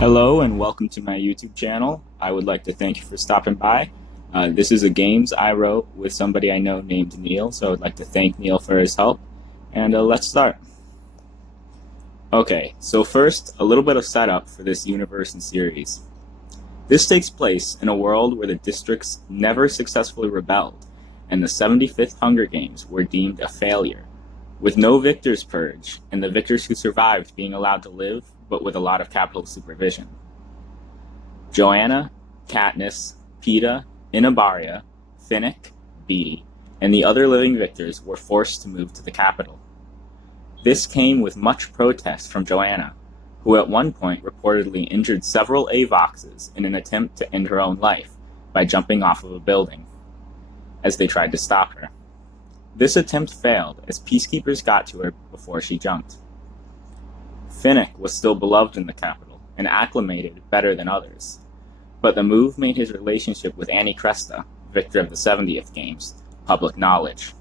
Hello and welcome to my YouTube channel. I would like to thank you for stopping by. This is a games I wrote with somebody I know named Neil, so I would like to thank Neil for his help. And let's start. Okay, so first, a little bit of setup for this universe and series. This takes place in a world where the districts never successfully rebelled, and the 75th Hunger Games were deemed a failure, with no victors purge, and the victors who survived being allowed to live, but with a lot of capital supervision. Johanna, Katniss, Peeta, Enobaria, Finnick, Beetee, and the other living victors were forced to move to the capital. This came with much protest from Johanna, who at one point reportedly injured several Avoxes in an attempt to end her own life by jumping off of a building, as they tried to stop her. This attempt failed as peacekeepers got to her before she jumped. Finnick was still beloved in the capital and acclimated better than others, but the move made his relationship with Annie Cresta, victor of the 70th Games, public knowledge.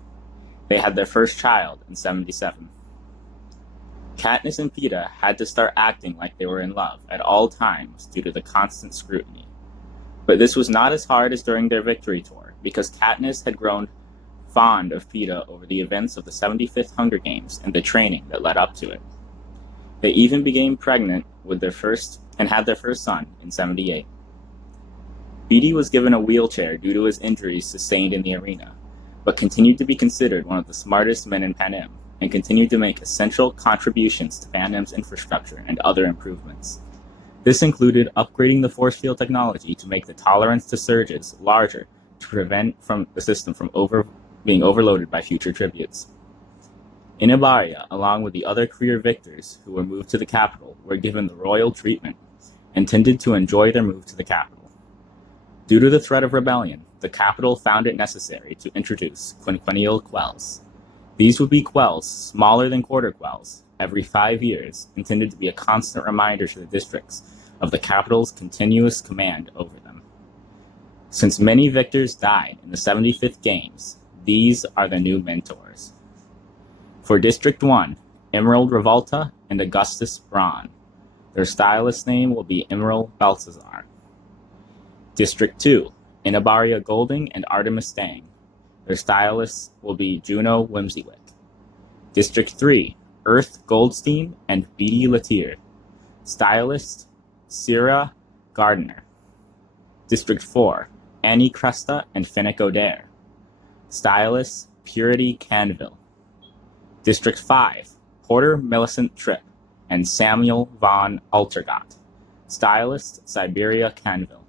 They had their first child in 77. Katniss and Peeta had to start acting like they were in love at all times due to the constant scrutiny. But this was not as hard as during their victory tour, because Katniss had grown fond of Peeta over the events of the 75th Hunger Games and the training that led up to it. They even became pregnant with their first and had their first son in 78. Beetee was given a wheelchair due to his injuries sustained in the arena, but continued to be considered one of the smartest men in Panem, and continued to make essential contributions to Panem's infrastructure and other improvements. This included upgrading the forcefield technology to make the tolerance to surges larger to prevent the system from being overloaded by future tributes. Enobaria, along with the other career victors who were moved to the capital, were given the royal treatment and tended to enjoy their move to the capital. Due to the threat of rebellion, the capital found it necessary to introduce Quinquennial Quells. These would be quells smaller than Quarter Quells every 5 years, intended to be a constant reminder to the districts of the capital's continuous command over them. Since many victors died in the 75th Games, these are the new mentors. For District 1, Emerald Revolta and Augustus Braun. Their stylist name will be Emerald Balthazar. District 2, Enobaria Golding and Artemis Stang. Their stylists will be Juno Whimsywick. District 3, Earth Goldstein and Beetee Latier. Stylist, Syrah Gardner. District 4, Annie Cresta and Finnick O'Dare. Stylist, Purity Canville. District 5, Porter Millicent Tripp and Samuel von Altergott. Stylist, Siberia Canville.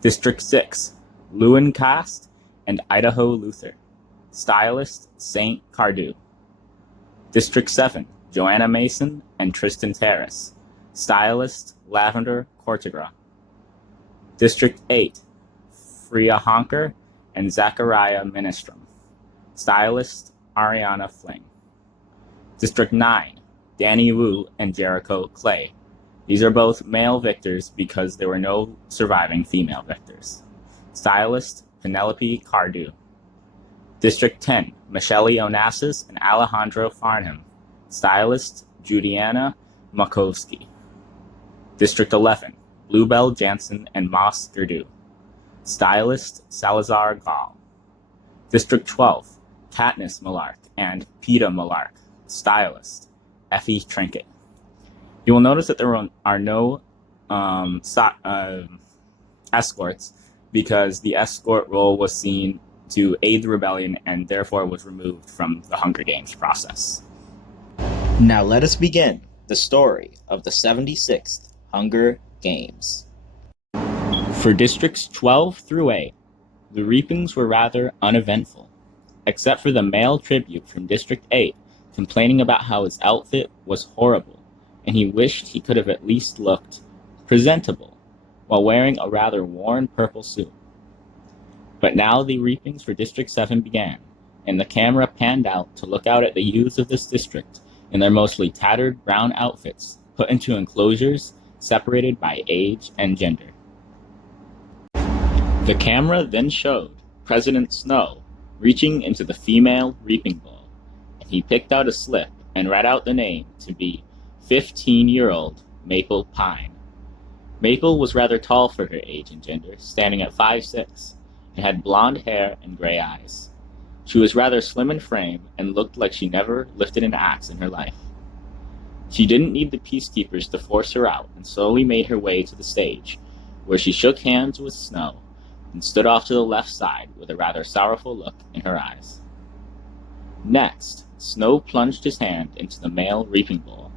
District 6, Lewin Cast and Idaho Luther. Stylist, Saint Cardew. District 7, Joanna Mason and Tristan Terrace. Stylist, Lavender Cortegra. District 8, Freya Honker and Zachariah Ministrom. Stylist, Ariana Fling. District 9, Danny Wu and Jericho Clay. These are both male victors because there were no surviving female victors. Stylist, Penelope Cardew. District 10, Michelle Onassis and Alejandro Farnham. Stylist, Judiana Makowski. District 11, Bluebell Jansen and Moss Gerdoux. Stylist, Salazar Gall. District 12, Katniss Malark and Peeta Malark. Stylist, Effie Trinket. You will notice that there are no escorts, because the escort role was seen to aid the rebellion and therefore was removed from the Hunger Games process. Now let us begin the story of the 76th Hunger Games. For Districts 12 through 8, the reapings were rather uneventful, except for the male tribute from District 8 complaining about how his outfit was horrible, and he wished he could have at least looked presentable while wearing a rather worn purple suit. But now the reapings for District 7 began, and the camera panned out to look out at the youths of this district in their mostly tattered brown outfits, put into enclosures separated by age and gender. The camera then showed President Snow reaching into the female reaping bowl. He picked out a slip and read out the name to be 15-year-old Maple Pine. Maple was rather tall for her age and gender, standing at 5'6", and had blonde hair and gray eyes. She was rather slim in frame and looked like she never lifted an axe in her life. She didn't need the peacekeepers to force her out and slowly made her way to the stage, where she shook hands with Snow and stood off to the left side with a rather sorrowful look in her eyes. Next, Snow plunged his hand into the mail reaping bowl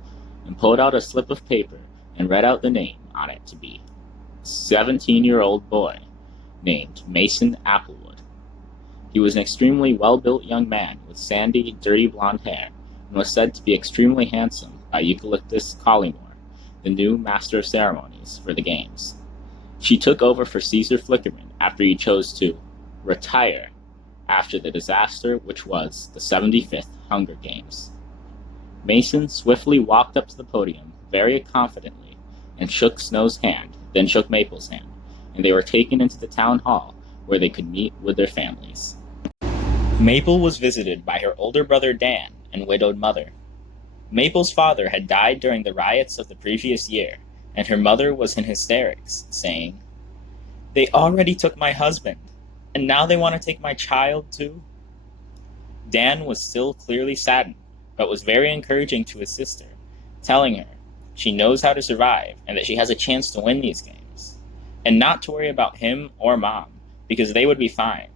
and pulled out a slip of paper and read out the name on it to be a 17-year-old boy named Mason Applewood. He was an extremely well-built young man with sandy, dirty blonde hair and was said to be extremely handsome by Eucalyptus Collymore, the new master of ceremonies for the games. She took over for Caesar Flickerman after he chose to retire after the disaster which was the 75th Hunger Games. Mason swiftly walked up to the podium very confidently and shook Snow's hand, then shook Maple's hand, and they were taken into the town hall where they could meet with their families. Maple was visited by her older brother Dan and widowed mother. Maple's father had died during the riots of the previous year, and her mother was in hysterics, saying, "They already took my husband, and now they want to take my child too?" Dan was still clearly saddened, but was very encouraging to his sister, telling her she knows how to survive and that she has a chance to win these games, and not to worry about him or Mom, because they would be fine,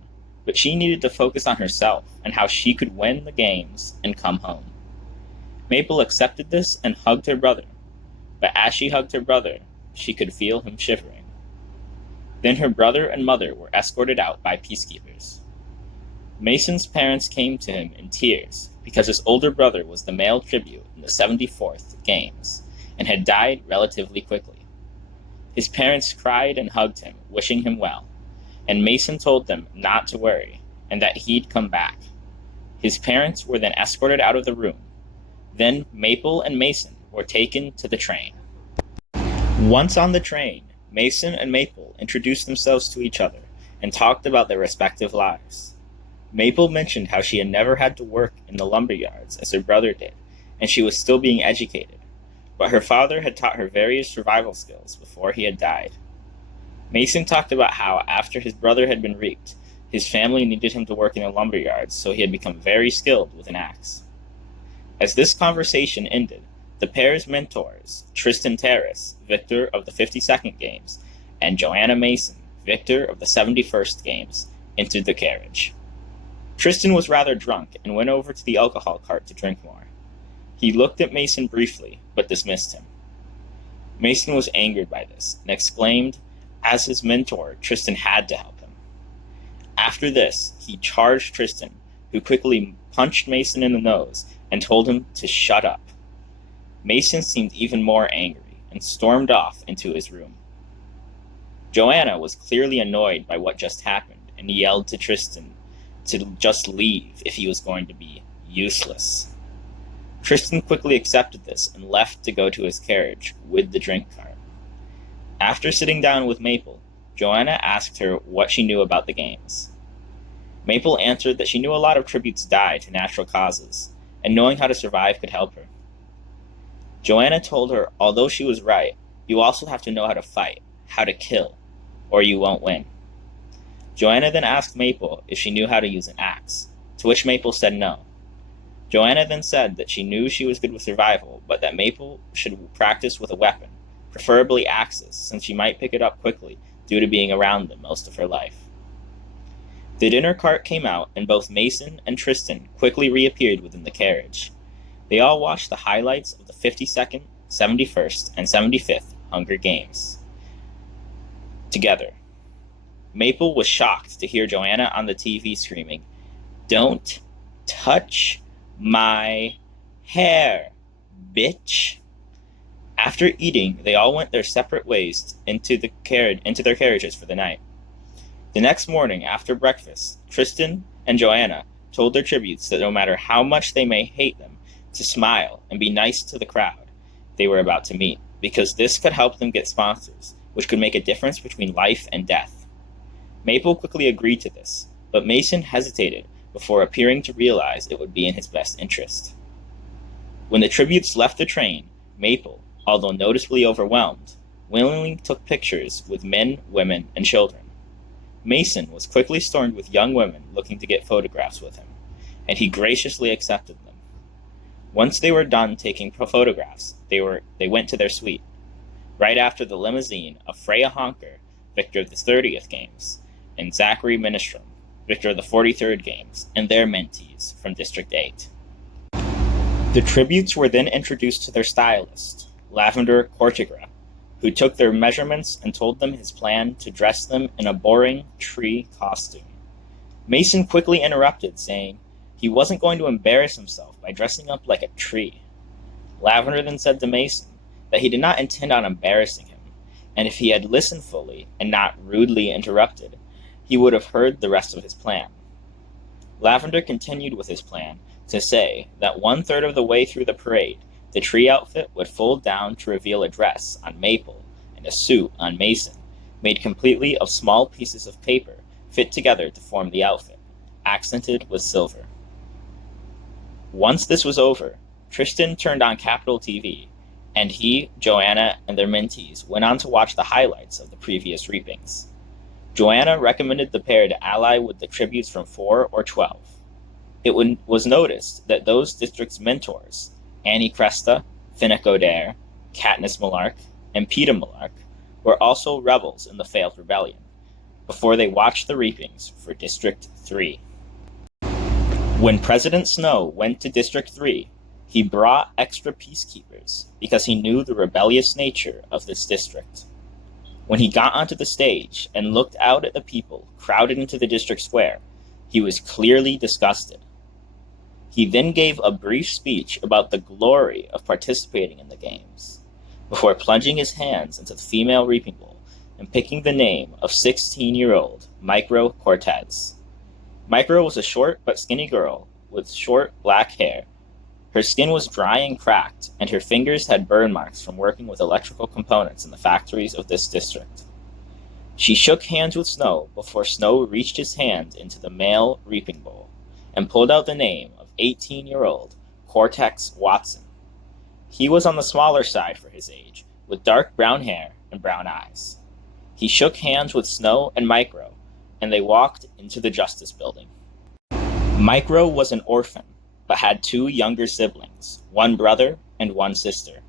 but she needed to focus on herself and how she could win the games and come home. Maple accepted this and hugged her brother, but as she hugged her brother, she could feel him shivering. Then her brother and mother were escorted out by peacekeepers. Mason's parents came to him in tears because his older brother was the male tribute in the 74th Games and had died relatively quickly. His parents cried and hugged him, wishing him well, and Mason told them not to worry and that he'd come back. His parents were then escorted out of the room. Then Maple and Mason were taken to the train. Once on the train, Mason and Maple introduced themselves to each other and talked about their respective lives. Maple mentioned how she had never had to work in the lumber yards as her brother did, and she was still being educated, but her father had taught her various survival skills before he had died. Mason talked about how after his brother had been reaped, his family needed him to work in the lumber yards, so he had become very skilled with an axe. As this conversation ended, the pair's mentors, Tristan Terrace, victor of the 52nd Games, and Johanna Mason, victor of the 71st Games, entered the carriage. Tristan was rather drunk and went over to the alcohol cart to drink more. He looked at Mason briefly, but dismissed him. Mason was angered by this and exclaimed, as his mentor, Tristan had to help him. After this, he charged Tristan, who quickly punched Mason in the nose and told him to shut up. Mason seemed even more angry and stormed off into his room. Johanna was clearly annoyed by what just happened and yelled to Tristan to just leave if he was going to be useless. Tristan quickly accepted this and left to go to his carriage with the drink cart. After sitting down with Maple, Johanna asked her what she knew about the games. Maple answered that she knew a lot of tributes die to natural causes, and knowing how to survive could help her. Johanna told her, although she was right, you also have to know how to fight, how to kill, or you won't win. Johanna then asked Maple if she knew how to use an axe, to which Maple said no. Johanna then said that she knew she was good with survival, but that Maple should practice with a weapon, preferably axes, since she might pick it up quickly due to being around them most of her life. The dinner cart came out, and both Mason and Tristan quickly reappeared within the carriage. They all watched the highlights of the 52nd, 71st, and 75th Hunger Games together. Maple was shocked to hear Johanna on the TV screaming, "Don't touch my hair, bitch." After eating, they all went their separate ways into their carriages for the night. The next morning, after breakfast, Tristan and Johanna told their tributes that no matter how much they may hate them, to smile and be nice to the crowd they were about to meet, because this could help them get sponsors, which could make a difference between life and death. Maple quickly agreed to this, but Mason hesitated before appearing to realize it would be in his best interest. When the tributes left the train, Maple, although noticeably overwhelmed, willingly took pictures with men, women, and children. Mason was quickly stormed with young women looking to get photographs with him, and he graciously accepted them. Once they were done taking photographs, they went to their suite. Right after the limousine of Freya Honker, victor of the 30th Games, and Zachary Ministrom, victor of the 43rd Games, and their mentees from District 8. The tributes were then introduced to their stylist, Lavender Cortigra, who took their measurements and told them his plan to dress them in a boring tree costume. Mason quickly interrupted, saying he wasn't going to embarrass himself by dressing up like a tree. Lavender then said to Mason that he did not intend on embarrassing him, and if he had listened fully and not rudely interrupted, he would have heard the rest of his plan. Lavender continued with his plan to say that 1/3 of the way through the parade, the tree outfit would fold down to reveal a dress on Maple and a suit on Mason, made completely of small pieces of paper fit together to form the outfit, accented with silver. Once this was over, Tristan turned on Capitol TV, and he, Johanna, and their mentees went on to watch the highlights of the previous reapings. Johanna recommended the pair to ally with the tributes from 4 or 12. It was noticed that those districts' mentors, Annie Cresta, Finnick, Katniss Malark, and Peeta Malark, were also rebels in the failed rebellion, before they watched the reapings for District 3. When President Snow went to District 3, he brought extra peacekeepers because he knew the rebellious nature of this district. When he got onto the stage and looked out at the people crowded into the district square, he was clearly disgusted. He then gave a brief speech about the glory of participating in the games, before plunging his hands into the female reaping bowl and picking the name of 16-year-old Micro Cortez. Micro was a short but skinny girl with short black hair. Her skin was dry and cracked, and her fingers had burn marks from working with electrical components in the factories of this district. She shook hands with Snow before Snow reached his hand into the male reaping bowl and pulled out the name of 18-year-old Cortex Watson. He was on the smaller side for his age, with dark brown hair and brown eyes. He shook hands with Snow and Micro, and they walked into the Justice Building. Micro was an orphan, but had 2 younger siblings, 1 brother and 1 sister.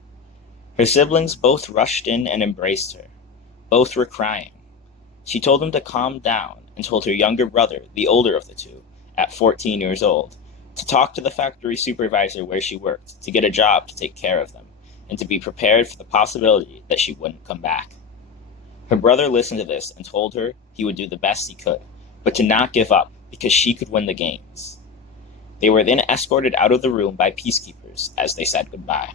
Her siblings both rushed in and embraced her. Both were crying. She told them to calm down and told her younger brother, the older of the 2, at 14 years old, to talk to the factory supervisor where she worked to get a job to take care of them, and to be prepared for the possibility that she wouldn't come back. Her brother listened to this and told her he would do the best he could, but to not give up because she could win the games. They were then escorted out of the room by peacekeepers as they said goodbye.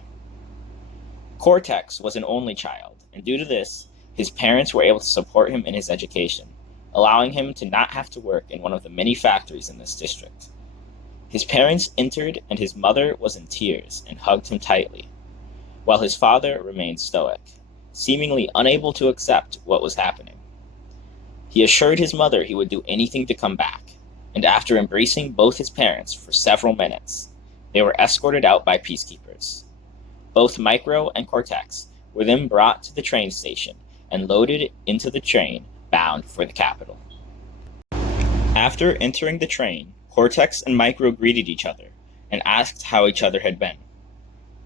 Cortex was an only child, and due to this, his parents were able to support him in his education, allowing him to not have to work in one of the many factories in this district. His parents entered, and his mother was in tears and hugged him tightly, while his father remained stoic, seemingly unable to accept what was happening. He assured his mother he would do anything to come back, and after embracing both his parents for several minutes, they were escorted out by peacekeepers. Both Micro and Cortex were then brought to the train station and loaded into the train bound for the capital. After entering the train, Cortex and Micro greeted each other and asked how each other had been.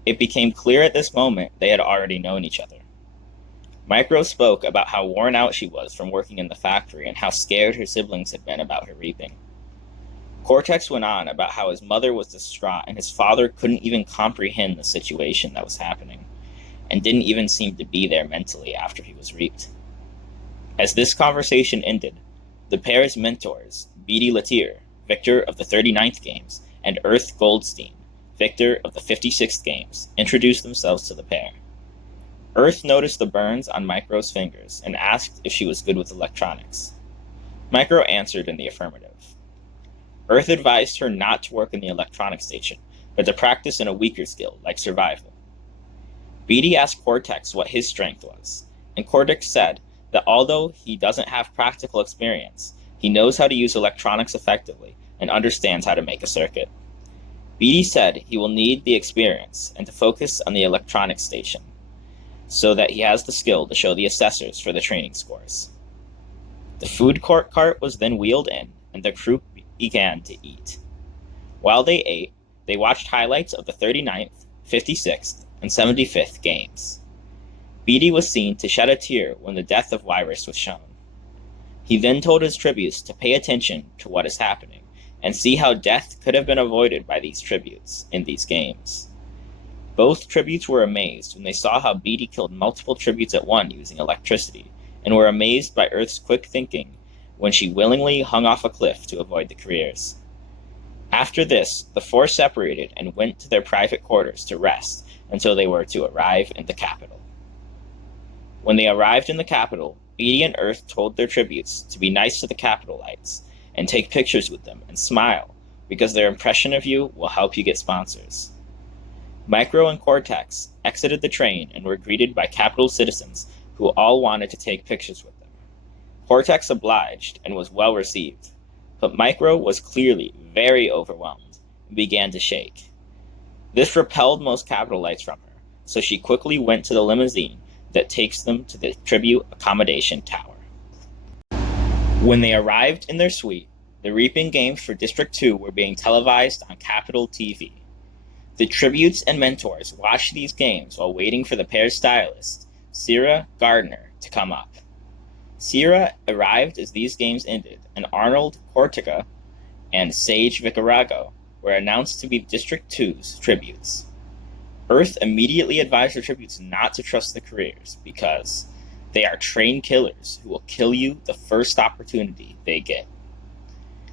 It became clear at this moment they had already known each other. Micro spoke about how worn out she was from working in the factory and how scared her siblings had been about her reaping. Cortex went on about how his mother was distraught and his father couldn't even comprehend the situation that was happening, and didn't even seem to be there mentally after he was reaped. As this conversation ended, the pair's mentors, Beetee Latier, victor of the 39th Games, and Earth Goldstein, victor of the 56th Games, introduced themselves to the pair. Earth noticed the burns on Micro's fingers and asked if she was good with electronics. Micro answered in the affirmative. Earth advised her not to work in the electronics station, but to practice in a weaker skill, like survival. Beetee asked Cortex what his strength was, and Cortex said that although he doesn't have practical experience, he knows how to use electronics effectively and understands how to make a circuit. Beetee said he will need the experience and to focus on the electronics station. so that he has the skill to show the assessors for the training scores. The food court cart was then wheeled in, and the crew began to eat. While they ate, they watched highlights of the 39th, 56th, and 75th games. Beetee was seen to shed a tear when the death of Wyrus was shown. He then told his tributes to pay attention to what is happening, and see how death could have been avoided by these tributes in these games. Both tributes were amazed when they saw how Beetee killed multiple tributes at once using electricity, and were amazed by Earth's quick thinking when she willingly hung off a cliff to avoid the careers. After this, the four separated and went to their private quarters to rest until they were to arrive in the capital. When they arrived in the capital, Beetee and Earth told their tributes to be nice to the Capitolites and take pictures with them and smile, because their impression of you will help you get sponsors. Micro and Cortex exited the train and were greeted by Capital citizens who all wanted to take pictures with them. Cortex obliged and was well received, but Micro was clearly very overwhelmed and began to shake. This repelled most Capitolites from her, so she quickly went to the limousine that takes them to the tribute accommodation tower. When they arrived in their suite, the reaping games for District 2 were being televised on Capital TV. The tributes and mentors watched these games while waiting for the pair's stylist, Sierra Gardner, to come up. Sierra arrived as these games ended, and Arnold Cortica and Sage Vicarago were announced to be District 2's tributes. Earth immediately advised her tributes not to trust the careers, because they are trained killers who will kill you the first opportunity they get.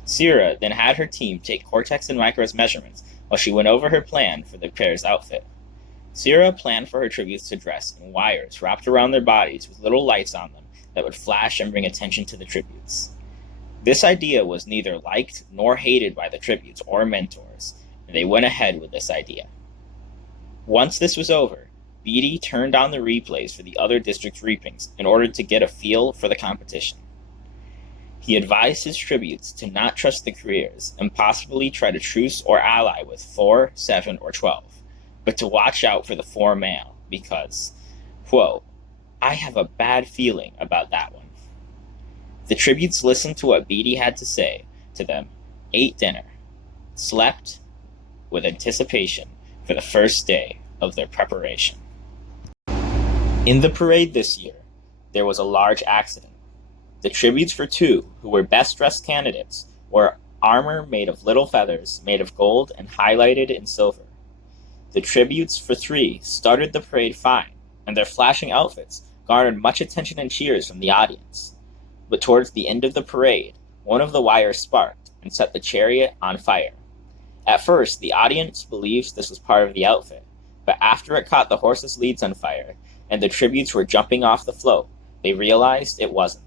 Sierra then had her team take Cortex and Micro's measurements while she went over her plan for the pair's outfit. Sierra planned for her tributes to dress in wires wrapped around their bodies with little lights on them that would flash and bring attention to the tributes. This idea was neither liked nor hated by the tributes or mentors, and they went ahead with this idea. Once this was over, Beetee turned on the replays for the other district's reapings in order to get a feel for the competition. He advised his tributes to not trust the careers and possibly try to truce or ally with 4, 7, or 12, but to watch out for the 4 male because, quote, I have a bad feeling about that one. The tributes listened to what Beetee had to say to them, ate dinner, slept with anticipation for the first day of their preparation. In the parade this year, there was a large accident. The tributes for 2, who were best-dressed candidates, wore armor made of little feathers, made of gold and highlighted in silver. The tributes for 3 started the parade fine, and their flashing outfits garnered much attention and cheers from the audience. But towards the end of the parade, one of the wires sparked and set the chariot on fire. At first, the audience believed this was part of the outfit, but after it caught the horses' leads on fire, and the tributes were jumping off the float, they realized it wasn't.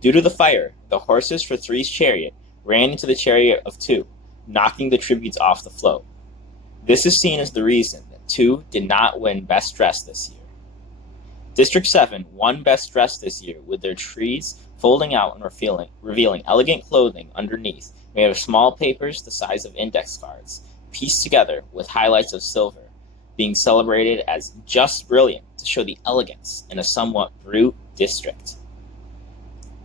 Due to the fire, the horses for 3's chariot ran into the chariot of 2, knocking the tributes off the float. This is seen as the reason that 2 did not win Best Dressed this year. District 7 won Best Dressed this year with their trees folding out and revealing elegant clothing underneath made of small papers the size of index cards, pieced together with highlights of silver, being celebrated as just brilliant to show the elegance in a somewhat brute district.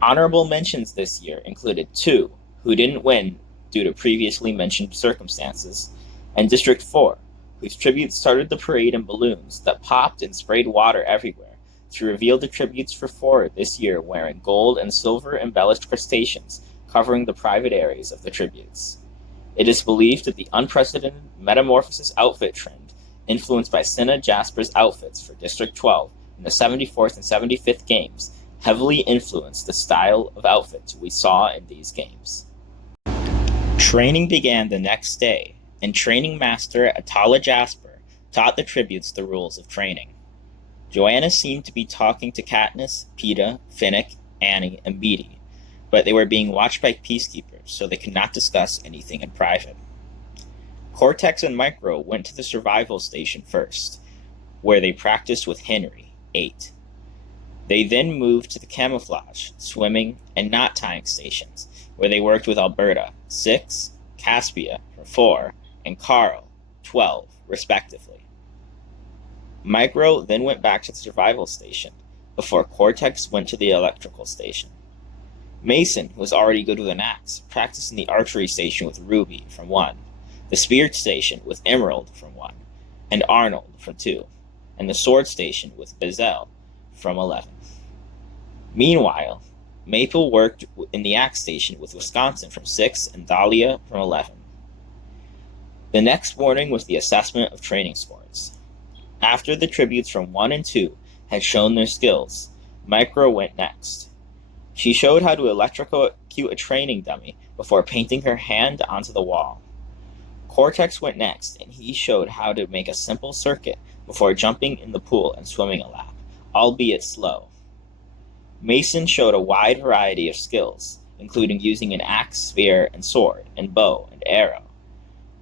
Honorable mentions this year included 2, who didn't win due to previously mentioned circumstances, and District 4, whose tributes started the parade in balloons that popped and sprayed water everywhere to reveal the tributes for 4 this year wearing gold and silver embellished crustaceans covering the private areas of the tributes. It is believed that the unprecedented metamorphosis outfit trend influenced by Cinna Jasper's outfits for District 12 in the 74th and 75th games heavily influenced the style of outfits we saw in these games. Training began the next day, and Training Master Atala Jasper taught the tributes the rules of training. Johanna seemed to be talking to Katniss, Peeta, Finnick, Annie, and Beetee, but they were being watched by peacekeepers, so they could not discuss anything in private. Cortex and Micro went to the survival station first, where they practiced with Henry, 8. They then moved to the camouflage, swimming, and knot tying stations, where they worked with Alberta, 6, Caspia, 4, and Carl, 12, respectively. Micro then went back to the survival station, before Cortex went to the electrical station. Mason, who was already good with an axe, practiced in the archery station with Ruby from 1, the spear station with Emerald from 1, and Arnold from 2, and the sword station with Bezel from 11. Meanwhile, Maple worked in the axe station with Wisconsin from 6 and Dahlia from 11. The next morning was the assessment of training scores. After the tributes from 1 and 2 had shown their skills, Micro went next. She showed how to electrocute a training dummy before painting her hand onto the wall. Cortex went next, and he showed how to make a simple circuit before jumping in the pool and swimming a lap, albeit slow. Mason showed a wide variety of skills, including using an axe, spear, and sword, and bow and arrow.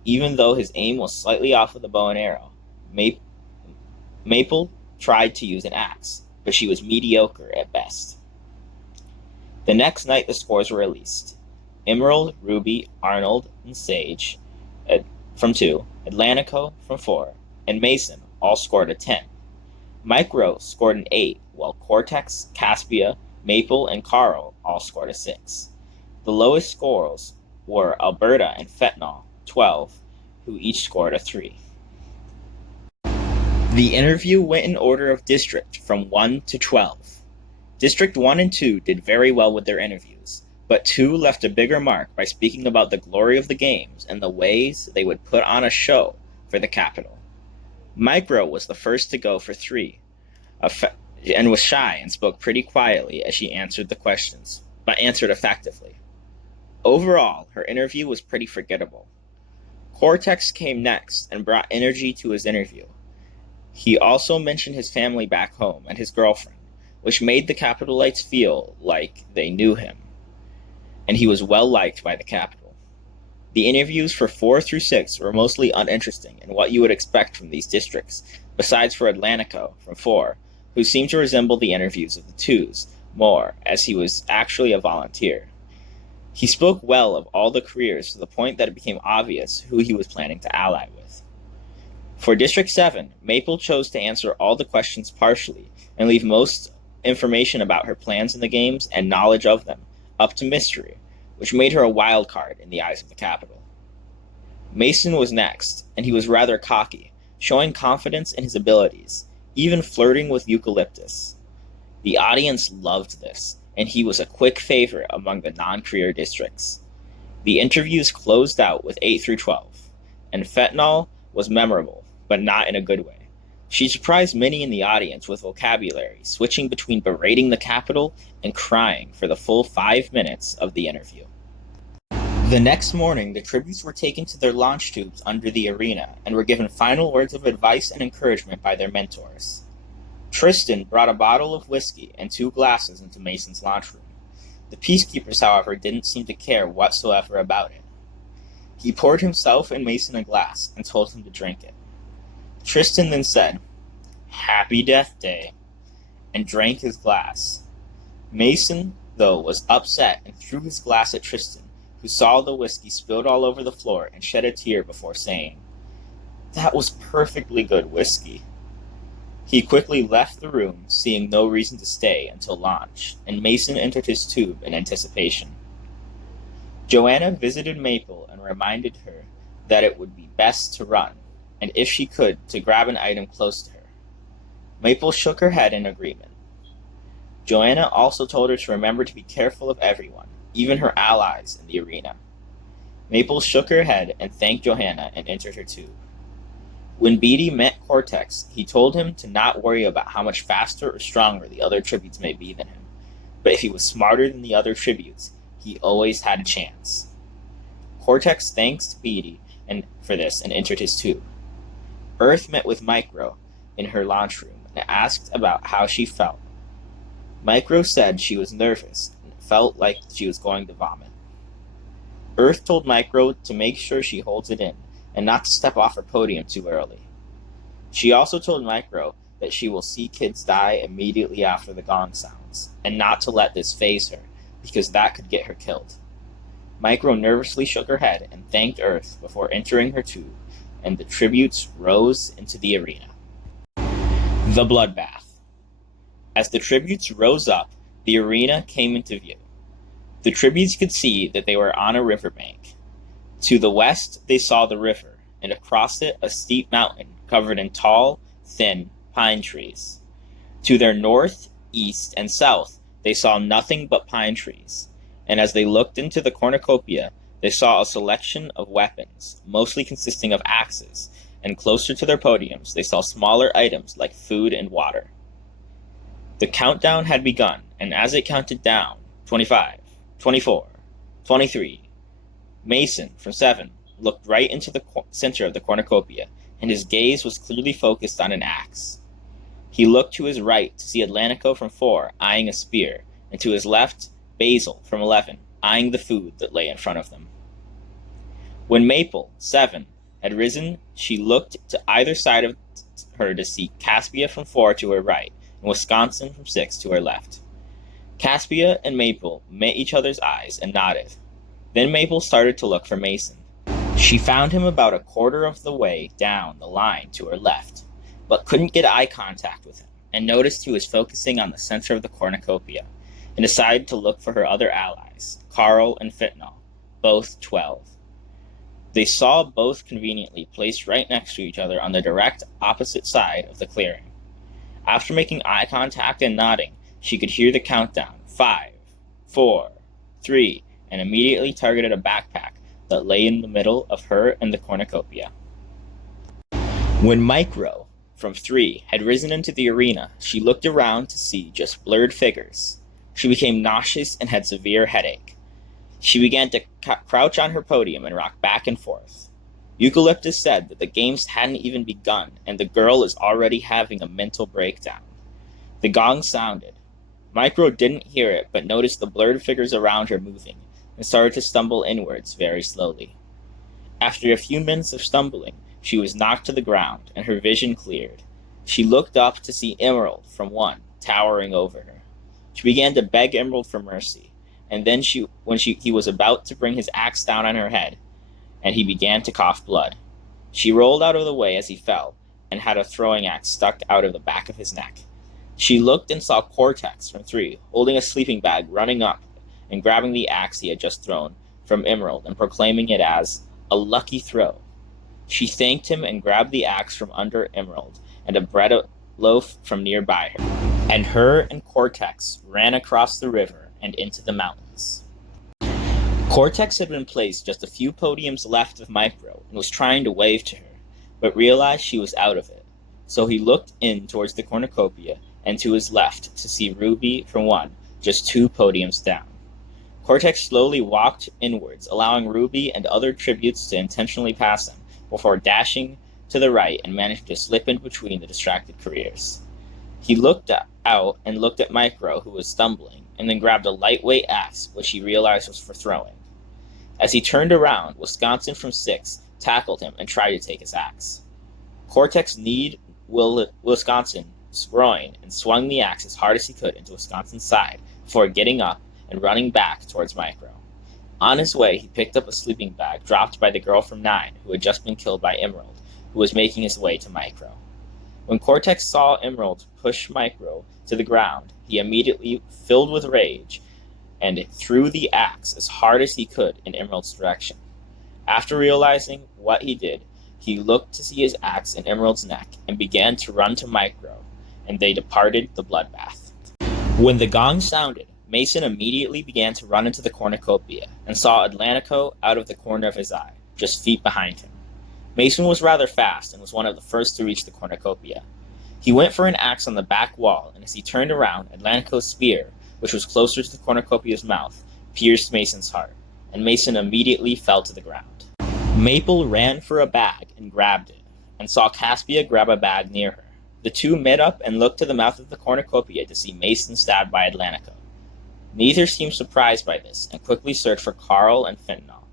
Even though his aim was slightly off with the bow and arrow, Maple tried to use an axe, but she was mediocre at best. The next night the scores were released. Emerald, Ruby, Arnold, and Sage from 2, Atlantico from 4, and Mason all scored a 10. Micro scored an 8, while Cortex, Caspia, Maple, and Carl all scored a 6. The lowest scores were Alberta and Fentanyl, 12, who each scored a 3. The interview went in order of district from 1 to 12. District 1 and 2 did very well with their interviews, but 2 left a bigger mark by speaking about the glory of the games and the ways they would put on a show for the capital. Micro was the first to go for 3, and was shy and spoke pretty quietly as she answered the questions, but answered effectively. Overall, her interview was pretty forgettable. Cortex came next and brought energy to his interview. He also mentioned his family back home and his girlfriend, which made the Capitolites feel like they knew him, and he was well liked by the capital. The interviews for 4 through 6 were mostly uninteresting in what you would expect from these districts, besides for Atlantico from 4, who seemed to resemble the interviews of the 2s more, as he was actually a volunteer. He spoke well of all the careers to the point that it became obvious who he was planning to ally with. For District 7, Maple chose to answer all the questions partially and leave most information about her plans in the games and knowledge of them up to mystery, which made her a wild card in the eyes of the capital. Mason was next, and he was rather cocky, showing confidence in his abilities, even flirting with Eucalyptus. The audience loved this, and he was a quick favorite among the non-career districts. The interviews closed out with 8 through 12, and Fentanyl was memorable, but not in a good way. She surprised many in the audience with vocabulary, switching between berating the capital and crying for the full 5 minutes of the interview. The next morning, the tributes were taken to their launch tubes under the arena and were given final words of advice and encouragement by their mentors. Tristan brought a bottle of whiskey and 2 glasses into Mason's launch room. The peacekeepers, however, didn't seem to care whatsoever about it. He poured himself and Mason a glass and told him to drink it. Tristan then said, "Happy Death Day," and drank his glass. Mason, though, was upset and threw his glass at Tristan, who saw the whiskey spilled all over the floor and shed a tear before saying, "That was perfectly good whiskey." He quickly left the room, seeing no reason to stay until launch, and Mason entered his tube in anticipation. Johanna visited Maple and reminded her that it would be best to run, and if she could, to grab an item close to her. Maple shook her head in agreement. Johanna also told her to remember to be careful of everyone, even her allies in the arena. Maple shook her head and thanked Johanna and entered her tube. When Beetee met Cortex, he told him to not worry about how much faster or stronger the other tributes may be than him, but if he was smarter than the other tributes, he always had a chance. Cortex thanked Beetee for this and entered his tube. Earth met with Micro in her launch room and asked about how she felt. Micro said she was nervous and felt like she was going to vomit. Earth told Micro to make sure she holds it in and not to step off her podium too early. She also told Micro that she will see kids die immediately after the gong sounds, and not to let this faze her, because that could get her killed. Micro nervously shook her head and thanked Earth before entering her tube, and the tributes rose into the arena. The bloodbath. As the tributes rose up, the arena came into view. The tributes could see that they were on a riverbank. To the west, they saw the river, and across it a steep mountain covered in tall, thin pine trees. To their north, east, and south, they saw nothing but pine trees, and as they looked into the cornucopia, they saw a selection of weapons, mostly consisting of axes, and closer to their podiums, they saw smaller items like food and water. The countdown had begun, and as it counted down, 25, 24, 23, Mason, from 7, looked right into the center of the cornucopia, and his gaze was clearly focused on an axe. He looked to his right to see Atlantico from 4 eyeing a spear, and to his left, Basil from 11 eyeing the food that lay in front of them. When Maple, 7, had risen, she looked to either side of her to see Caspia from 4 to her right, and Wisconsin from 6 to her left. Caspia and Maple met each other's eyes and nodded. Then Maple started to look for Mason. She found him about a quarter of the way down the line to her left, but couldn't get eye contact with him, and noticed he was focusing on the center of the cornucopia, and decided to look for her other allies, Carl and Fentanyl, both 12. They saw both conveniently placed right next to each other on the direct opposite side of the clearing. After making eye contact and nodding, she could hear the countdown, 5, 4, 3, and immediately targeted a backpack that lay in the middle of her and the cornucopia. When Micro, from 3, had risen into the arena, she looked around to see just blurred figures. She became nauseous and had severe headache. She began to crouch on her podium and rock back and forth. Eucalyptus said that the games hadn't even begun, and the girl is already having a mental breakdown. The gong sounded. Micro didn't hear it, but noticed the blurred figures around her moving, and started to stumble inwards very slowly. After a few minutes of stumbling, she was knocked to the ground, and her vision cleared. She looked up to see Emerald from 1 towering over her. She began to beg Emerald for mercy, and then he was about to bring his axe down on her head, and he began to cough blood. She rolled out of the way as he fell, and had a throwing axe stuck out of the back of his neck. She looked and saw Cortex from 3, holding a sleeping bag, running up and grabbing the axe he had just thrown from Emerald and proclaiming it as a lucky throw. She thanked him and grabbed the axe from under Emerald and a bread loaf from nearby her, and her and Cortex ran across the river and into the mountains. Cortex had been placed just a few podiums left of Micro and was trying to wave to her, but realized she was out of it. So he looked in towards the cornucopia and to his left to see Ruby from 1, just 2 podiums down. Cortex slowly walked inwards, allowing Ruby and other tributes to intentionally pass him, before dashing to the right and managing to slip in between the distracted careers. He looked out and looked at Micro, who was stumbling, and then grabbed a lightweight axe, which he realized was for throwing. As he turned around, Wisconsin from 6 tackled him and tried to take his axe. Cortex kneed Wisconsin's groin and swung the axe as hard as he could into Wisconsin's side before getting up and running back towards Micro. On his way, he picked up a sleeping bag dropped by the girl from 9 who had just been killed by Emerald, who was making his way to Micro. When Cortex saw Emerald push Micro to the ground, he immediately, filled with rage, and threw the axe as hard as he could in Emerald's direction. After realizing what he did, he looked to see his axe in Emerald's neck and began to run to Micro, and they departed the bloodbath. When the gong sounded, Mason immediately began to run into the cornucopia and saw Atlantico out of the corner of his eye, just feet behind him. Mason was rather fast and was one of the first to reach the cornucopia. He went for an axe on the back wall, and as he turned around, Atlantico's spear, which was closer to the cornucopia's mouth, pierced Mason's heart, and Mason immediately fell to the ground. Maple ran for a bag and grabbed it, and saw Caspia grab a bag near her. The two met up and looked to the mouth of the cornucopia to see Mason stabbed by Atlantico. Neither seemed surprised by this, and quickly searched for Carl and Fentanyl.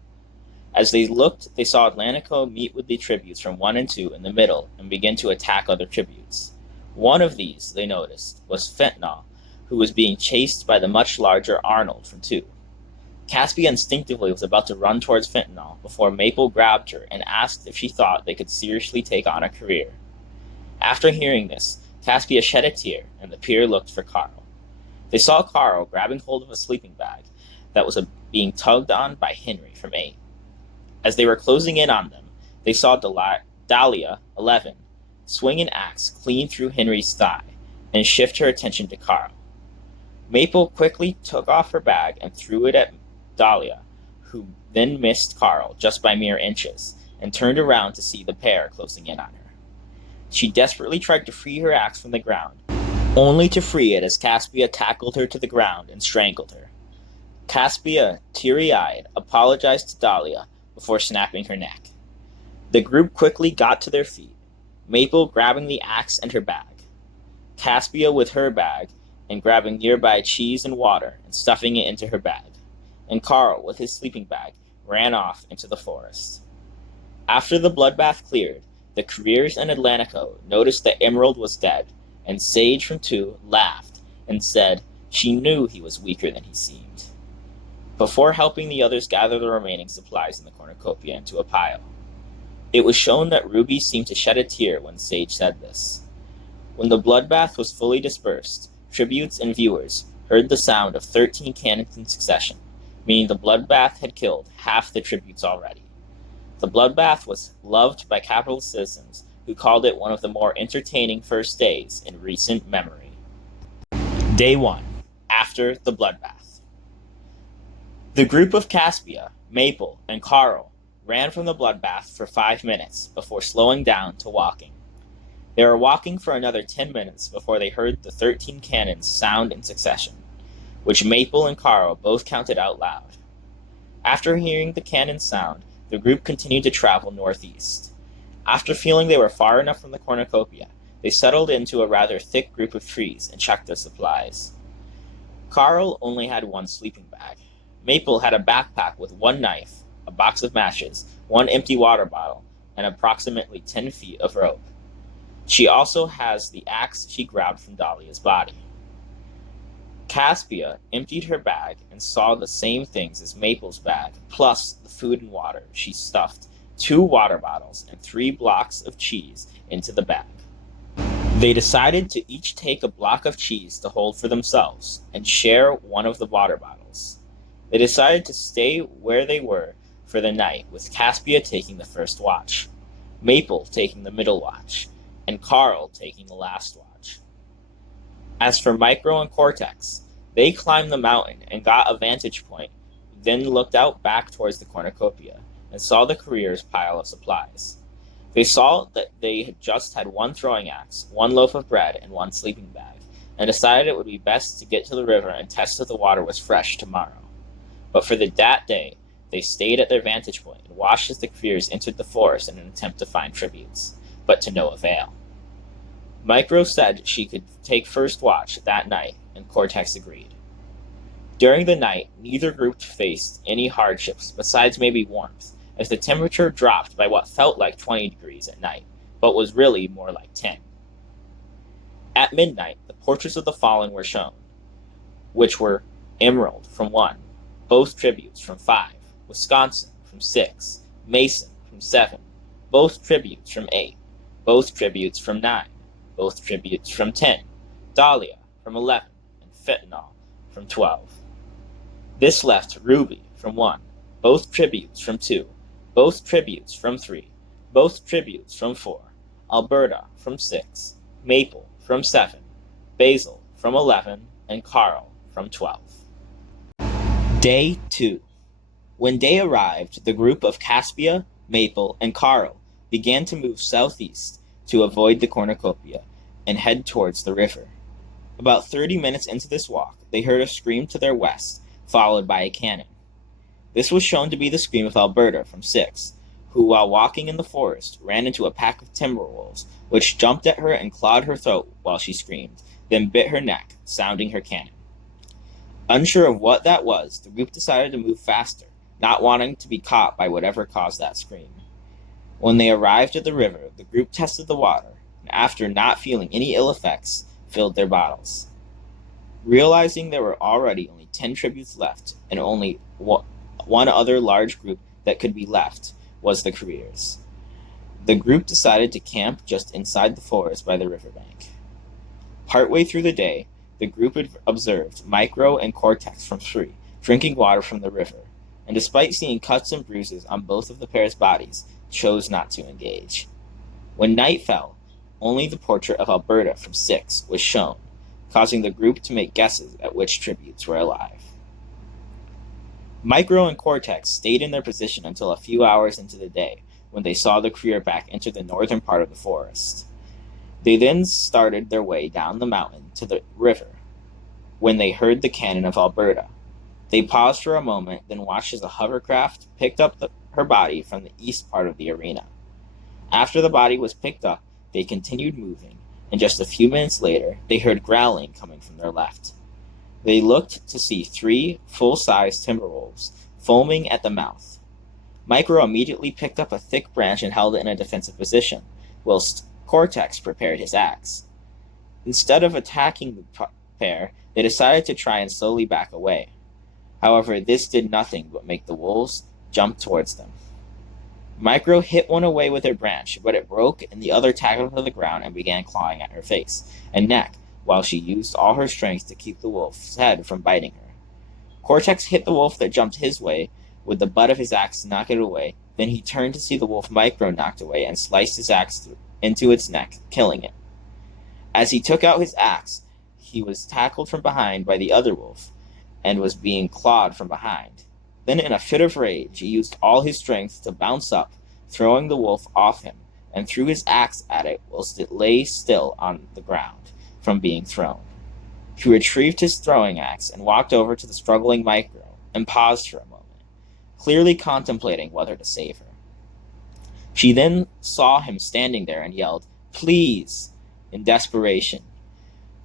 As they looked, they saw Atlantico meet with the tributes from 1 and 2 in the middle and begin to attack other tributes. One of these, they noticed, was Fentanyl, who was being chased by the much larger Arnold from 2. Caspia instinctively was about to run towards Fentanyl before Maple grabbed her and asked if she thought they could seriously take on a career. After hearing this, Caspia shed a tear, and the peer looked for Carl. They saw Carl grabbing hold of a sleeping bag that was being tugged on by Henry from 8. As they were closing in on them, they saw Dahlia, 11, swing an axe clean through Henry's thigh and shift her attention to Carl. Maple quickly took off her bag and threw it at Dahlia, who then missed Carl just by mere inches and turned around to see the pair closing in on her. She desperately tried to free her axe from the ground, only to free it as Caspia tackled her to the ground and strangled her. Caspia, teary-eyed, apologized to Dahlia before snapping her neck. The group quickly got to their feet, Maple grabbing the axe and her bag, Caspia with her bag and grabbing nearby cheese and water and stuffing it into her bag, and Carl, with his sleeping bag, ran off into the forest. After the bloodbath cleared, the Careers and Atlantico noticed that Emerald was dead, and Sage from 2 laughed and said she knew he was weaker than he seemed, before helping the others gather the remaining supplies in the cornucopia into a pile. It was shown that Ruby seemed to shed a tear when Sage said this. When the bloodbath was fully dispersed, tributes and viewers heard the sound of 13 cannons in succession, meaning the bloodbath had killed half the tributes already. The bloodbath was loved by capital citizens, who called it one of the more entertaining first days in recent memory. Day 1. After the bloodbath. The group of Caspia, Maple, and Carl ran from the bloodbath for 5 minutes before slowing down to walking. They were walking for another 10 minutes before they heard the 13 cannons sound in succession, which Maple and Carl both counted out loud. After hearing the cannon sound, the group continued to travel northeast. After feeling they were far enough from the cornucopia, they settled into a rather thick group of trees and checked their supplies. Carl only had one sleeping bag. Maple had a backpack with one knife, a box of matches, one empty water bottle, and approximately 10 feet of rope. She also has the axe she grabbed from Dahlia's body. Caspia emptied her bag and saw the same things as Maple's bag, plus the food and water. She stuffed 2 water bottles and 3 blocks of cheese into the bag. They decided to each take a block of cheese to hold for themselves and share one of the water bottles. They decided to stay where they were for the night, with Caspia taking the first watch, Maple taking the middle watch, and Carl taking the last watch. As for Micro and Cortex, they climbed the mountain and got a vantage point, then looked out back towards the cornucopia and saw the Careers' pile of supplies. They saw that they had just had 1 throwing axe, 1 loaf of bread, and 1 sleeping bag, and decided it would be best to get to the river and test if the water was fresh tomorrow. But for that day, they stayed at their vantage point and watched as the Careers entered the forest in an attempt to find tributes, but to no avail. Micro said she could take first watch that night, and Cortex agreed. During the night, neither group faced any hardships besides maybe warmth, as the temperature dropped by what felt like 20 degrees at night, but was really more like 10. At midnight, the portraits of the fallen were shown, which were Emerald from 1, both tributes from 5, Wisconsin from 6, Mason from 7, both tributes from 8, both tributes from 9, both tributes from 10, Dahlia from 11, and Fentanyl from 12. This left Ruby from 1, both tributes from 2, both tributes from 3, both tributes from 4, Alberta from 6, Maple from 7, Basil from 11, and Carl from 12. Day 2. When day arrived, the group of Caspia, Maple, and Carl began to move southeast to avoid the cornucopia and head towards the river. About 30 minutes into this walk, they heard a scream to their west, followed by a cannon. This was shown to be the scream of Alberta from 6, who, while walking in the forest, ran into a pack of timber wolves, which jumped at her and clawed her throat while she screamed, then bit her neck, sounding her cannon. Unsure of what that was, the group decided to move faster, not wanting to be caught by whatever caused that scream. When they arrived at the river, the group tested the water, and after not feeling any ill effects, filled their bottles. Realizing there were already only 10 tributes left, and only one other large group that could be left was the Careers, the group decided to camp just inside the forest by the riverbank. Partway through the day, the group had observed Micro and Cortex from 3, drinking water from the river, and despite seeing cuts and bruises on both of the pair's bodies, chose not to engage. When night fell, only the portrait of Alberta from 6 was shown, causing the group to make guesses at which tributes were alive. Micro and Cortex stayed in their position until a few hours into the day, when they saw the Creerback enter the northern part of the forest. They then started their way down the mountain to the river, when they heard the cannon of Alberta. They paused for a moment, then watched as a hovercraft picked up her body from the east part of the arena. After the body was picked up, they continued moving, and just a few minutes later, they heard growling coming from their left. They looked to see 3 full-sized timber wolves, foaming at the mouth. Micro immediately picked up a thick branch and held it in a defensive position, whilst Cortex prepared his axe. Instead of attacking the pair, they decided to try and slowly back away. However, this did nothing but make the wolves jump towards them. Micro hit one away with her branch, but it broke and the other tackled her to the ground and began clawing at her face and neck, while she used all her strength to keep the wolf's head from biting her. Cortex hit the wolf that jumped his way with the butt of his axe to knock it away. Then he turned to see the wolf Micro knocked away and sliced his axe into its neck, killing it. As he took out his axe, he was tackled from behind by the other wolf and was being clawed from behind. Then, in a fit of rage, he used all his strength to bounce up, throwing the wolf off him, and threw his axe at it whilst it lay still on the ground from being thrown. He retrieved his throwing axe and walked over to the struggling Micro and paused for a moment, clearly contemplating whether to save her. She then saw him standing there and yelled, "Please!" in desperation.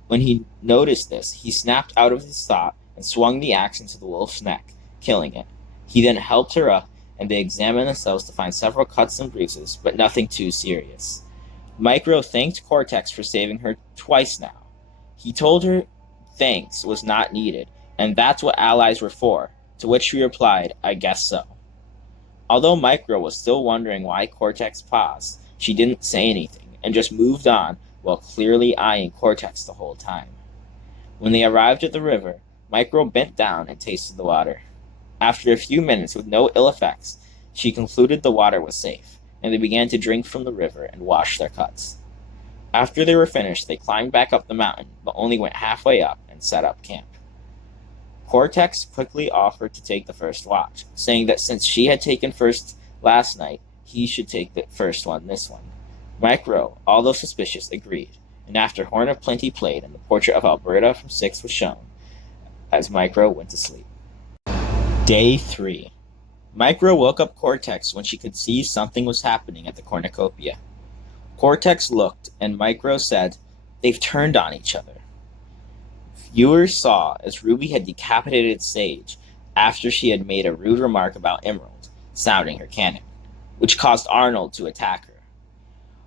When he noticed this, he snapped out of his thought and swung the axe into the wolf's neck, killing it. He then helped her up, and they examined themselves to find several cuts and bruises, but nothing too serious. Micro thanked Cortex for saving her twice now. He told her thanks was not needed, and that's what allies were for, to which she replied, "I guess so." Although Micro was still wondering why Cortex paused, she didn't say anything, and just moved on while clearly eyeing Cortex the whole time. When they arrived at the river, Micro bent down and tasted the water. After a few minutes with no ill effects, she concluded the water was safe, and they began to drink from the river and wash their cuts. After they were finished, they climbed back up the mountain, but only went halfway up and set up camp. Cortex quickly offered to take the first watch, saying that since she had taken first last night, he should take the first one this one. Micro, although suspicious, agreed, and after Horn of Plenty played and the portrait of Alberta from 6 was shown, as Micro went to sleep. Day 3. Micro woke up Cortex when she could see something was happening at the cornucopia. Cortex looked, and Micro said, "They've turned on each other." Viewers saw as Ruby had decapitated Sage after she had made a rude remark about Emerald, sounding her cannon, which caused Arnold to attack her.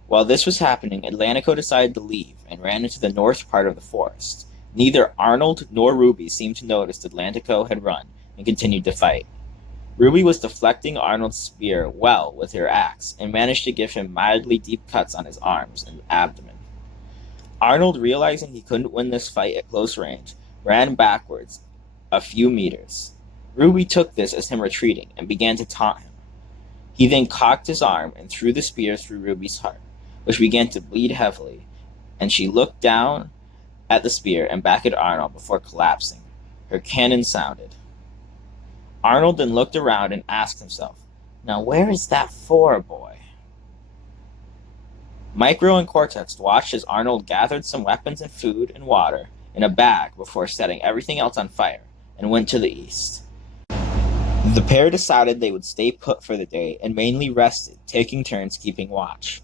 While this was happening, Atlantico decided to leave and ran into the north part of the forest. Neither Arnold nor Ruby seemed to notice that Atlantico had run and continued to fight. Ruby was deflecting Arnold's spear well with her axe and managed to give him mildly deep cuts on his arms and abdomen. Arnold, realizing he couldn't win this fight at close range, ran backwards a few meters. Ruby took this as him retreating and began to taunt him. He then cocked his arm and threw the spear through Ruby's heart, which began to bleed heavily, and she looked down at the spear and back at Arnold before collapsing. Her cannon sounded. Arnold then looked around and asked himself, "Now where is that 4 boy?" Micro and Cortex watched as Arnold gathered some weapons and food and water in a bag before setting everything else on fire and went to the east. The pair decided they would stay put for the day and mainly rested, taking turns keeping watch.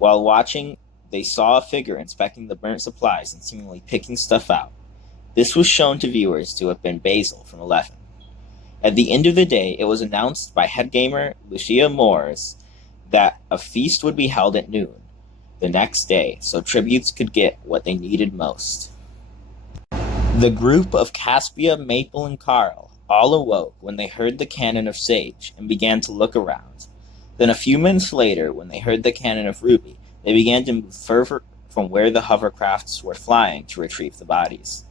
While watching, they saw a figure inspecting the burnt supplies and seemingly picking stuff out. This was shown to viewers to have been Basil from 11. At the end of the day, it was announced by head gamer Lucia Moores that a feast would be held at noon the next day, so tributes could get what they needed most. The group of Caspia, Maple, and Carl all awoke when they heard the cannon of Sage and began to look around. Then a few minutes later, when they heard the cannon of Ruby, they began to move from where the hovercrafts were flying to retrieve the bodies.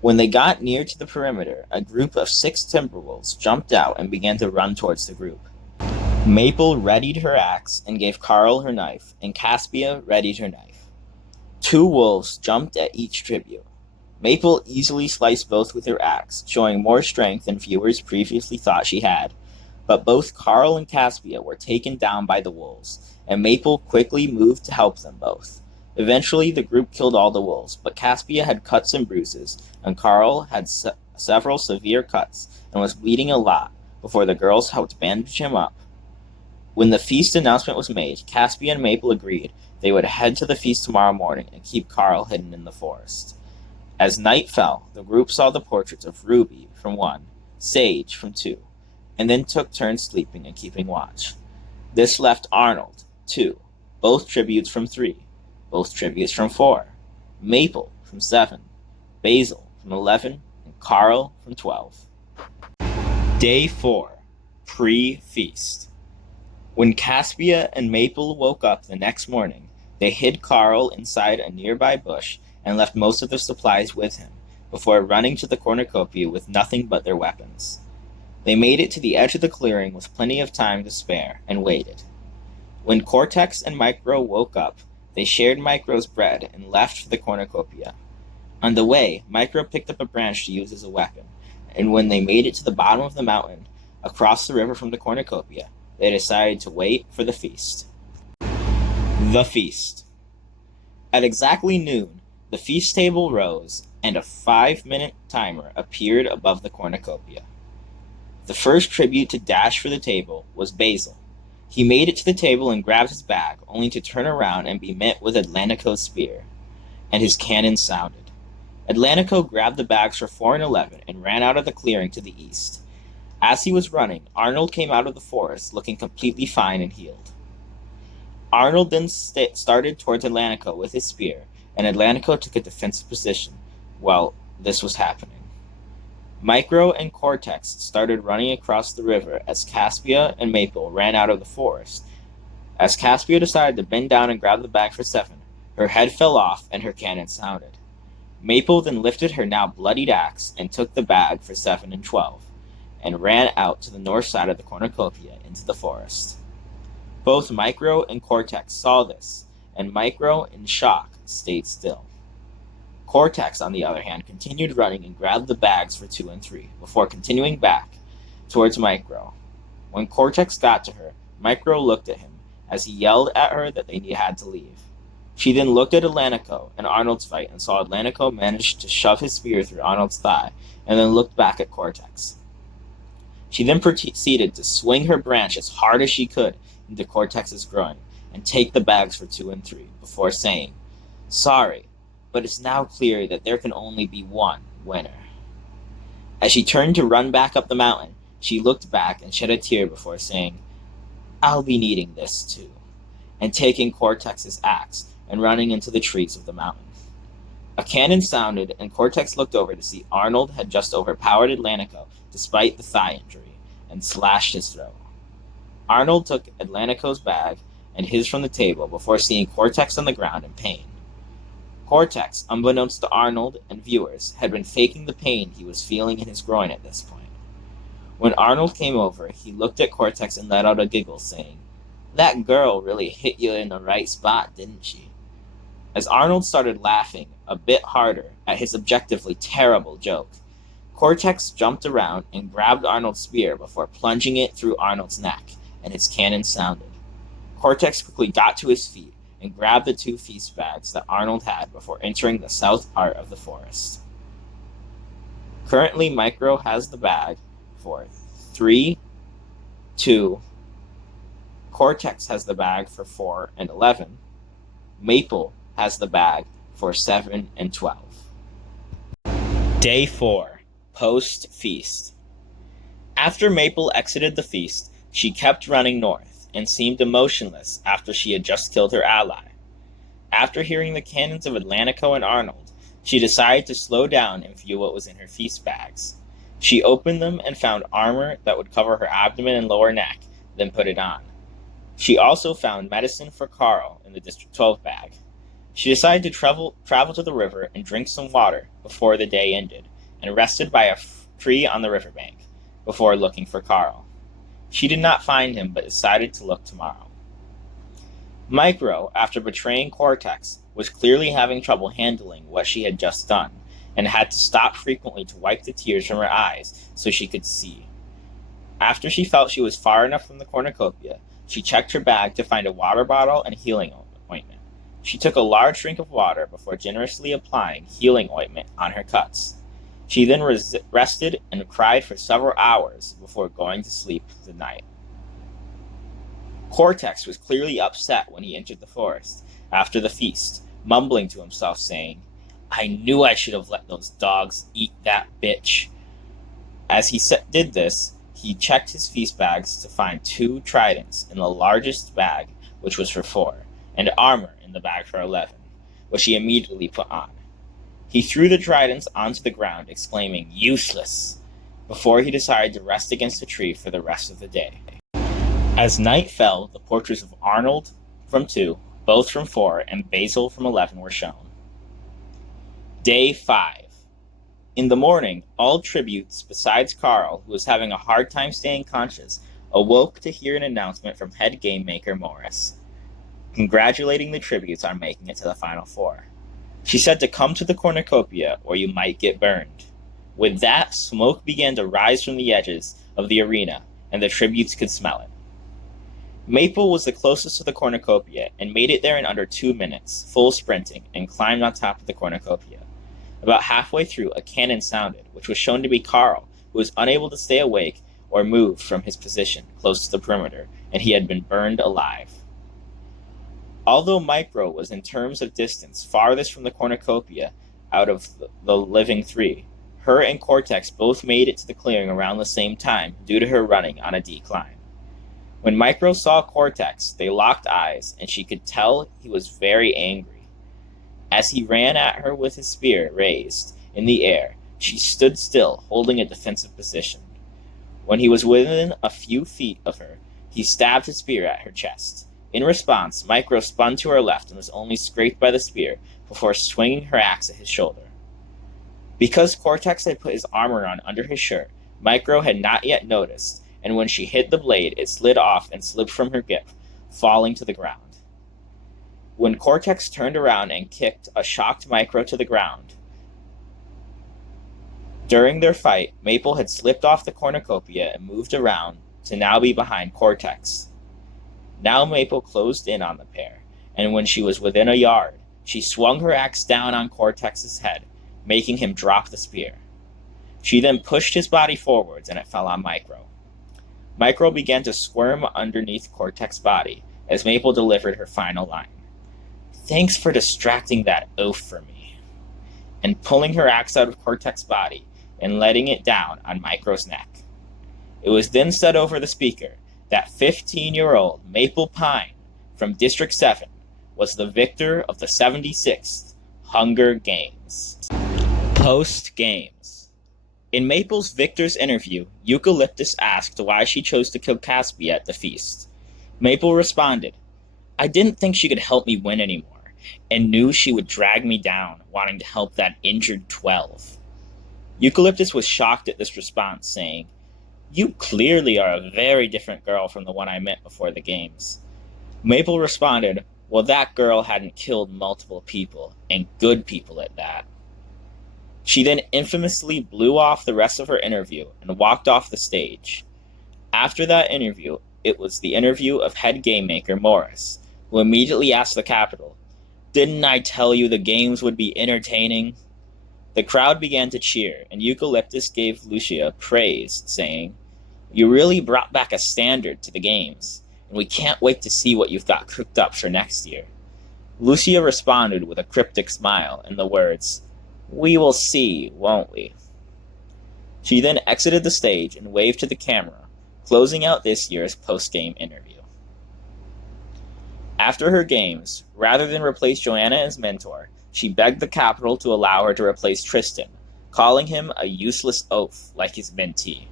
When they got near to the perimeter, a group of 6 Timberwolves jumped out and began to run towards the group. Maple readied her axe and gave Carl her knife, and Caspia readied her knife. 2 wolves jumped at each tribute. Maple easily sliced both with her axe, showing more strength than viewers previously thought she had. But both Carl and Caspia were taken down by the wolves, and Maple quickly moved to help them both. Eventually, the group killed all the wolves, but Caspia had cuts and bruises, and Carl had several severe cuts and was bleeding a lot before the girls helped bandage him up. When the feast announcement was made, Caspia and Maple agreed they would head to the feast tomorrow morning and keep Carl hidden in the forest. As night fell, the group saw the portraits of Ruby from 1, Sage from 2, and then took turns sleeping and keeping watch. This left Arnold, 2, both tributes from 3, both tributes from 4, Maple from 7, Basil from 11, and Carl from 12. Day 4. Pre-feast. When Caspia and Maple woke up the next morning, they hid Carl inside a nearby bush and left most of their supplies with him, before running to the cornucopia with nothing but their weapons. They made it to the edge of the clearing with plenty of time to spare, and waited. When Cortex and Micro woke up, they shared Micro's bread and left for the cornucopia. On the way, Micro picked up a branch to use as a weapon, and when they made it to the bottom of the mountain, across the river from the cornucopia, they decided to wait for the feast. The feast. At exactly noon, the feast table rose, and a 5-minute timer appeared above the cornucopia. The first tribute to dash for the table was Basil. He made it to the table and grabbed his bag, only to turn around and be met with Atlantico's spear, and his cannon sounded. Atlantico grabbed the bags for 4 and 11 and ran out of the clearing to the east. As he was running, Arnold came out of the forest looking completely fine and healed. Arnold then started towards Atlantico with his spear, and Atlantico took a defensive position while this was happening. Micro and Cortex started running across the river as Caspia and Maple ran out of the forest. As Caspia decided to bend down and grab the bag for 7, her head fell off and her cannon sounded. Maple then lifted her now bloodied axe and took the bag for 7 and 12. And ran out to the north side of the cornucopia into the forest. Both Micro and Cortex saw this, and Micro, in shock, stayed still. Cortex, on the other hand, continued running and grabbed the bags for 2 and 3, before continuing back towards Micro. When Cortex got to her, Micro looked at him, as he yelled at her that they had to leave. She then looked at Atlantico and Arnold's fight, and saw Atlantico manage to shove his spear through Arnold's thigh, and then looked back at Cortex. She then proceeded to swing her branch as hard as she could into Cortex's groin and take the bags for 2 and 3, before saying, "Sorry, but it's now clear that there can only be one winner." As she turned to run back up the mountain, she looked back and shed a tear before saying, "I'll be needing this too," and taking Cortex's axe and running into the trees of the mountain. A cannon sounded, and Cortex looked over to see Arnold had just overpowered Atlantico despite the thigh injury, and slashed his throat. Arnold took Atlantico's bag and his from the table before seeing Cortex on the ground in pain. Cortex, unbeknownst to Arnold and viewers, had been faking the pain he was feeling in his groin at this point. When Arnold came over, he looked at Cortex and let out a giggle, saying, "That girl really hit you in the right spot, didn't she?" As Arnold started laughing a bit harder at his objectively terrible joke, Cortex jumped around and grabbed Arnold's spear before plunging it through Arnold's neck, and his cannon sounded. Cortex quickly got to his feet and grabbed the 2 feast bags that Arnold had before entering the south part of the forest. Currently, Micro has the bag for 3, 2, Cortex has the bag for 4 and 11, Maple has the bag for 7 and 12. Day 4. Post-feast. After Maple exited the feast, she kept running north, and seemed emotionless after she had just killed her ally. After hearing the cannons of Atlantico and Arnold, she decided to slow down and view what was in her feast bags. She opened them and found armor that would cover her abdomen and lower neck, then put it on. She also found medicine for Carl in the District 12 bag. She decided to travel to the river and drink some water before the day ended, and rested by a tree on the riverbank before looking for Carl. She did not find him, but decided to look tomorrow. Micro, after betraying Cortex, was clearly having trouble handling what she had just done, and had to stop frequently to wipe the tears from her eyes so she could see. After she felt she was far enough from the cornucopia, she checked her bag to find a water bottle and healing ointment. She took a large drink of water before generously applying healing ointment on her cuts. She then rested and cried for several hours before going to sleep for the night. Cortex was clearly upset when he entered the forest after the feast, mumbling to himself, saying, "I knew I should have let those dogs eat that bitch." As he did this, he checked his feast bags to find 2 tridents in the largest bag, which was for 4, and armor in the bag for 11, which he immediately put on. He threw the tridents onto the ground, exclaiming, "Useless," before he decided to rest against a tree for the rest of the day. As night fell, the portraits of Arnold from 2, both from 4, and Basil from 11 were shown. Day 5. In the morning, all tributes, besides Carl, who was having a hard time staying conscious, awoke to hear an announcement from head game maker Morris, congratulating the tributes on making it to the Final 4. She said to come to the cornucopia, or you might get burned. With that, smoke began to rise from the edges of the arena, and the tributes could smell it. Maple was the closest to the cornucopia, and made it there in under 2 minutes, full sprinting, and climbed on top of the cornucopia. About halfway through, a cannon sounded, which was shown to be Carl, who was unable to stay awake or move from his position close to the perimeter, and he had been burned alive. Although Micro was in terms of distance farthest from the cornucopia out of the living 3, her and Cortex both made it to the clearing around the same time due to her running on a decline. When Micro saw Cortex, they locked eyes, and she could tell he was very angry. As he ran at her with his spear raised in the air, she stood still, holding a defensive position. When he was within a few feet of her, he stabbed his spear at her chest. In response, Micro spun to her left and was only scraped by the spear before swinging her axe at his shoulder. Because Cortex had put his armor on under his shirt, Micro had not yet noticed, and when she hit the blade, it slid off and slipped from her grip, falling to the ground. When Cortex turned around and kicked a shocked Micro to the ground. During their fight, Maple had slipped off the cornucopia and moved around to now be behind Cortex. Now Maple closed in on the pair, and when she was within a yard, she swung her axe down on Cortex's head, making him drop the spear. She then pushed his body forwards, and it fell on Micro. Micro began to squirm underneath Cortex's body as Maple delivered her final line. "Thanks for distracting that oaf for me," and pulling her axe out of Cortex's body and letting it down on Micro's neck. It was then said over the speaker that 15-year-old Maple Pine from District 7 was the victor of the 76th Hunger Games. Post-games. In Maple's victor's interview, Eucalyptus asked why she chose to kill Caspi at the feast. Maple responded, "I didn't think she could help me win anymore, and knew she would drag me down, wanting to help that injured 12. Eucalyptus was shocked at this response, saying, "You clearly are a very different girl from the one I met before the games." Maple responded, "Well, that girl hadn't killed multiple people, and good people at that." She then infamously blew off the rest of her interview and walked off the stage. After that interview, it was the interview of head game maker Morris, who immediately asked the Capitol, "Didn't I tell you the games would be entertaining?" The crowd began to cheer, and Eucalyptus gave Lucia praise, saying, "You really brought back a standard to the games, and we can't wait to see what you've got cooked up for next year." Lucia responded with a cryptic smile and the words, "We will see, won't we?" She then exited the stage and waved to the camera, closing out this year's post-game interview. After her games, rather than replace Johanna as mentor, she begged the Capitol to allow her to replace Tristan, calling him a useless oaf like his mentee.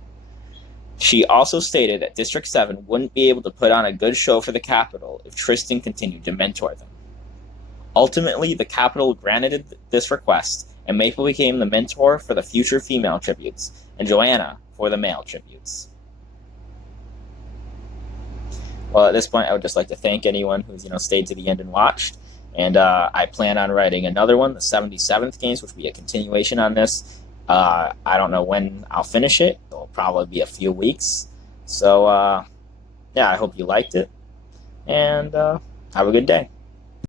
She also stated that District 7 wouldn't be able to put on a good show for the Capitol if Tristan continued to mentor them. Ultimately, the capital granted this request, and Maple became the mentor for the future female tributes, and Johanna for the male tributes. Well, at this point, I would just like to thank anyone who's stayed to the end and watched. And I plan on writing another one, the 77th Games, which will be a continuation on this. I don't know when I'll finish it. It'll probably be a few weeks. So, yeah, I hope you liked it. And have a good day.